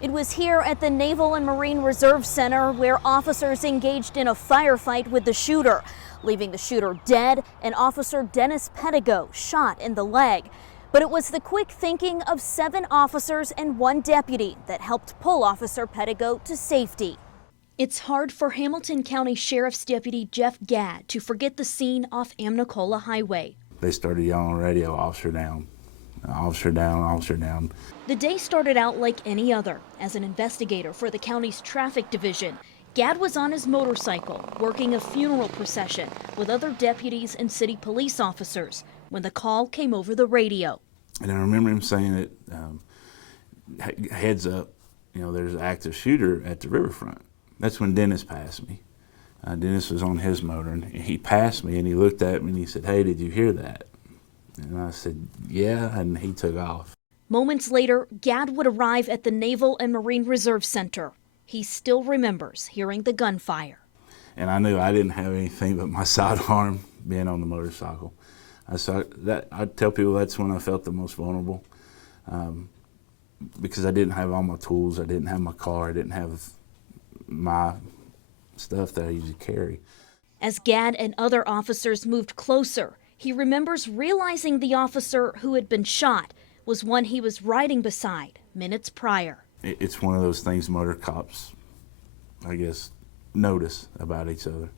It was here at the Naval and Marine Reserve Center where officers engaged in a firefight with the shooter, leaving the shooter dead and Officer Dennis Pettigo shot in the leg. But it was the quick thinking of 7 officers and 1 deputy that helped pull Officer Pettigo to safety. It's hard for Hamilton County Sheriff's Deputy Jeff Gadd to forget the scene off Amnicola Highway. They started yelling on the radio, "Officer down, officer down, officer down." The day started out like any other. As an investigator for the county's traffic division, Gadd was on his motorcycle working a funeral procession with other deputies and city police officers when the call came over the radio. And I remember him saying it, heads up, there's an active shooter at the riverfront. That's when Dennis passed me. Dennis was on his motor, and he passed me, and he looked at me, and he said, "Hey, did you hear that?" And I said, "Yeah," and he took off. Moments later, Gadd would arrive at the Naval and Marine Reserve Center. He still remembers hearing the gunfire. And I knew I didn't have anything but my sidearm being on the motorcycle. I tell people that's when I felt the most vulnerable, because I didn't have all my tools, I didn't have my car, I didn't have my stuff that I usually carry. As Gadd and other officers moved closer, he remembers realizing the officer who had been shot was one he was riding beside minutes prior. It's one of those things motor cops, I guess, notice about each other.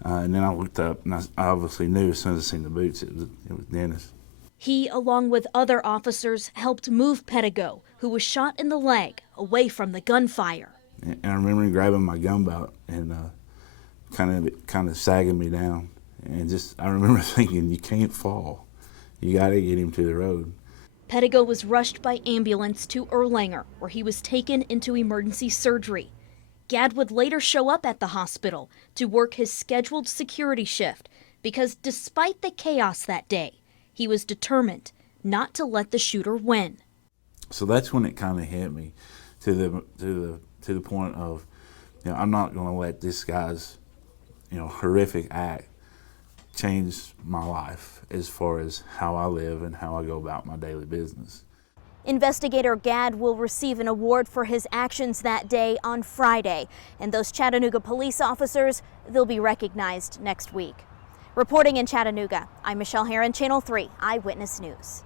And then I looked up, and I obviously knew as soon as I seen the boots, it was Dennis. He, along with other officers, helped move Pettigo, who was shot in the leg, away from the gunfire. And I remember him grabbing my gun belt and kind of sagging me down. And I remember thinking, you can't fall. You got to get him to the road. Pettigo was rushed by ambulance to Erlanger, where he was taken into emergency surgery. Gadd would later show up at the hospital to work his scheduled security shift because despite the chaos that day, he was determined not to let the shooter win. So that's when it kind of hit me to the point of, I'm not going to let this guy's, horrific act change my life as far as how I live and how I go about my daily business. Investigator Gadd will receive an award for his actions that day on Friday, and those Chattanooga police officers, they'll be recognized next week. Reporting in Chattanooga, I'm Michelle Herron, Channel 3 Eyewitness News.